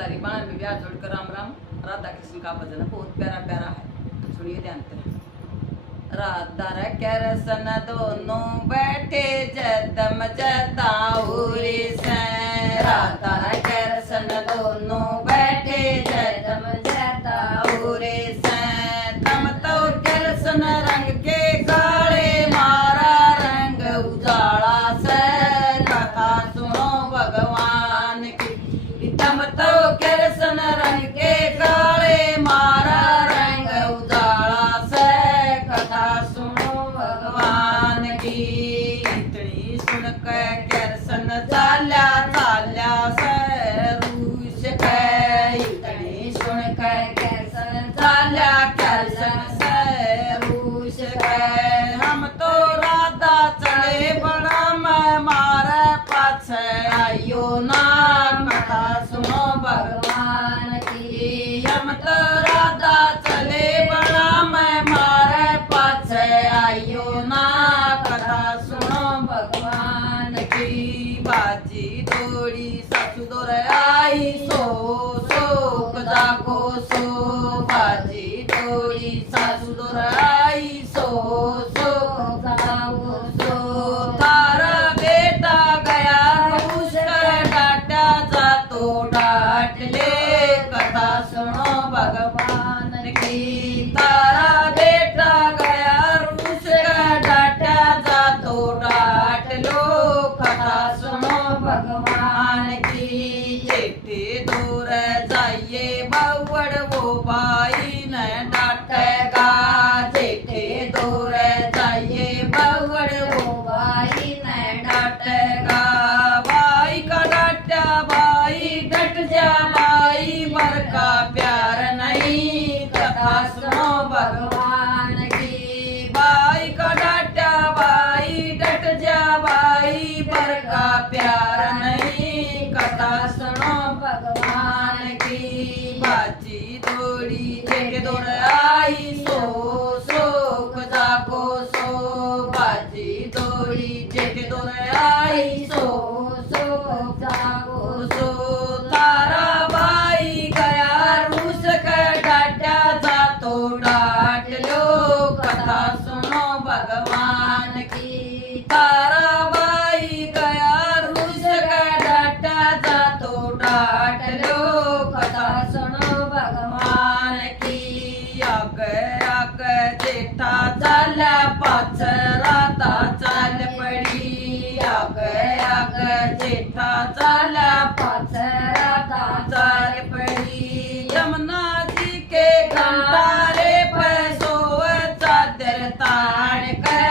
सारी बाण में ब्याह जोड़कर राम राम। राधा कृष्ण का भजन बहुत प्यारा प्यारा है, सुनिए ध्यान से। राधा रे कृष्ण दोनों बैठे जदम जताउरी से, राधा रे कृष्ण दोनों बैठे जदम जताउरी से। तम तो कृष्ण रंग के काले मारा रंग उजाला से, कथा सुनो भगवान की। तम तो कृष्ण रंग के काले मारा रंग उजाला से, कथा सुनो भगवान की। इतनी सुन के कृष्ण चाल्या चाल्या से रूस के, इतनी सुन के कृष्ण चाल्या कृष्ण से रूस के। हम तो राधा चले बड़ा मैं मारे पाछे आइयो ना, कथा सुनो भगवान की। हम तो राधा चले बड़ा मैं मारे पाछे आइयो ना, कथा सुनो भगवान की। बाजी दौड़ी ससुर आई सो शोक जागो सो, बाजी दौड़ी ससुर आई सो शोक जागो सो। थारा बेटा गया उसका डाटा जा तो डांट ले, कथा सुनो भगवान की। तारा बेटा गया उसका डाटा जा तो डांट लो, कथा सुनो भगवान की। जेठे दूर जाइए बावड़ वो भाई न डांटेगा, जेठे दूर जाइए बावड़ वो भाई न डांटेगा। भाई का डांटा भाई डट जा, भाई बर का प्यार नहीं, कथा सुनो भगवान की। भाई का डांटा भाई डट जा, भाई बर का प्यार नहीं, कथा सुनो भगवान की। बाजी दौड़ी जेठ दौड़ आई सो शोक जागो सो, बाजी दौड़ी जेठ दौड़ आई सो शोक जागो सो। तारा भाई गया रूस का डाटा जा तो डांट लो, कथा सुनो भगवान की। तारा भाई गया रूस का डाटा जा तो डांट लो, कथा सुनो भगवान की। आगे आगे जेठा चाला पाछ राधा चाल पड़ी, आगे आगे जेठा चाला पाछ राधा चाल पड़ी। यमुना जी के घंटारे पर सोए चादर तान के,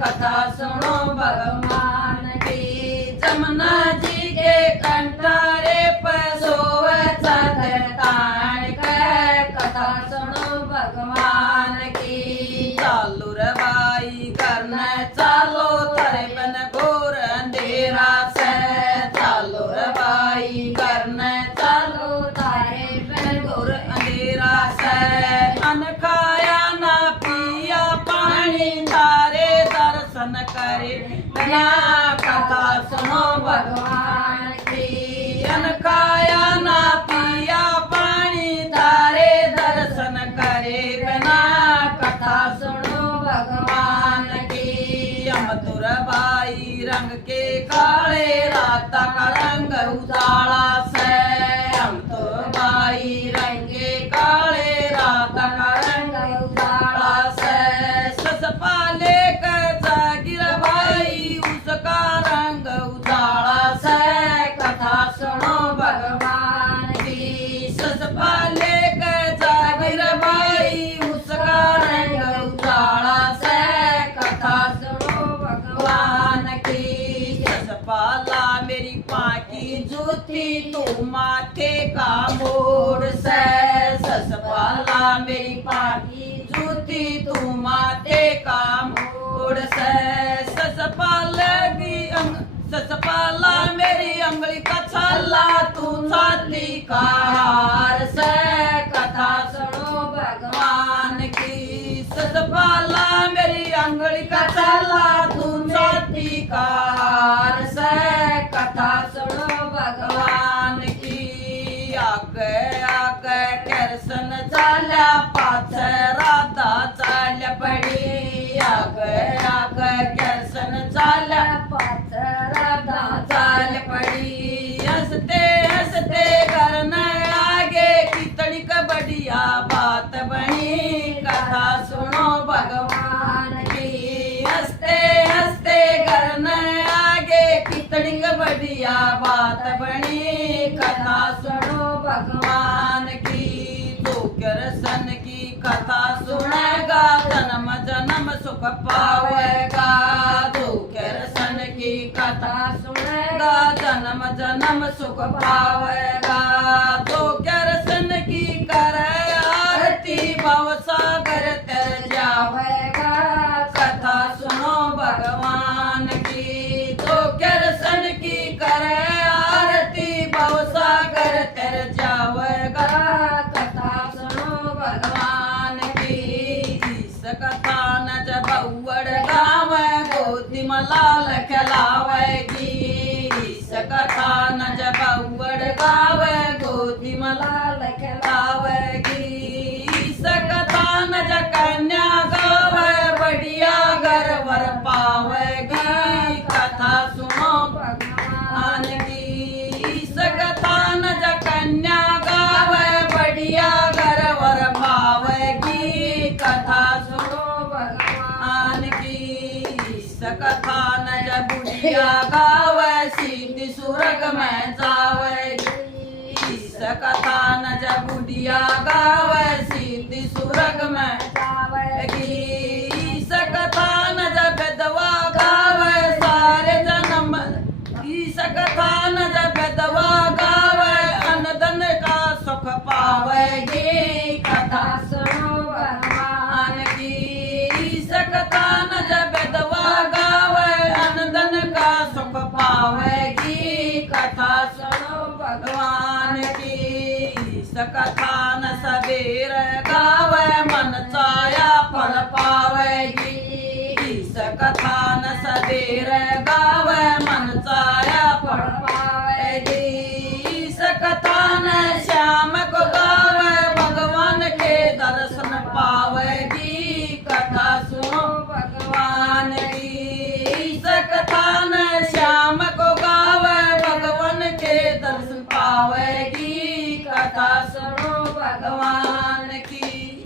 कथा सुनो भगवान की। यमुना जी के घंटारे पर सोए चादर तान के, कथा सुनो भगवान की। चालू रे भाई करने चालो तेरे बन घोर अंधेरा से, चालो रे भाई करने चालो तारे बन घोर अंधेरा से। अन खाया ना पिया पानी तारे दर्शन करे बिना, कथा सुनो भगवान की। अन खाया ना पिया पानी तारे दर्शन करे बिना, कथा सुनो भगवान की। मधुर भाई रंग के काले राधा का रंग उजाला से, हम तो भाई रंग के काले राधा का रंग उजाला से। ससपा लेकर जागिर भाई उसका रंग उजाला से, कथा सुनो भगवान की। ससपा लेकर जागिर भाई उसका रंग उजाला से, कथा सुनो भगवान की। ससपाला मेरी पाकी जूती तू माथे का मोड़ से, ससपाला मेरी पाकी जूती तू माथे का मोड़ से। ससपाला मेरी अंगली का छाला तू छाती का हार से, कथा सुनो भगवान की। ससपाला मेरी अंगली का छाला तू छाती का हार से, कथा सुनो भगवान की। आग आग केरसन झाल्या पाच राधा चाल्या पडी आग आग केरसन झाल्या पाच राधा चाल पड़ी हंसते हंसते घर न आगे कितनी बढ़िया बात बनी कथा सुनो भगवान की हंसते हंसते घर न आगे कितनी बढ़िया बात बनी कथा सुनो भगवान की तो कृष्ण की कथा सुनेगा जन्म जन्म सुख पावेगा तो कृष्ण की कथा सुनेगा जन्म जन्म सुख पावेगा तो कृष्ण की करे आरती भव सागर तर जावेगा कथा सुनो भगवान की तो कृष्ण की करे आरती भव सागर तर जावेगा कथा सुनो भगवान की इस कथा न जब उड़ गाँव गोदी मलाल खिलावेगी इस कथा न जब उड़ गाँव गोदी मलाल खिलावेगी इस कथा न जब कन्या गावे बढ़िया घर वर पावेगी कथा सुनो भगवान की इस कथा न जब कन्या गावे बढ़िया घर वर पावेगी कथा सुनो भगवान की इस कथा न जब बुढ़िया गावे सीधी सुरग में जावेगी इस कथा न जब बुढ़िया गावे सीधी सुरग में जावेगी इस कथा न जब बेदवा गावे सारे जन्म इस कथा न जब बेदवा गावे अनदन का सुख पावेगी कथा सुनो भगवान की इस कथा न जब बेदवा गावे अनदन का सुख पावेगी कथा सुनो भगवान की इस कथा न सबेर गावे मन चाया फल पावेगी इस कथा न सबेर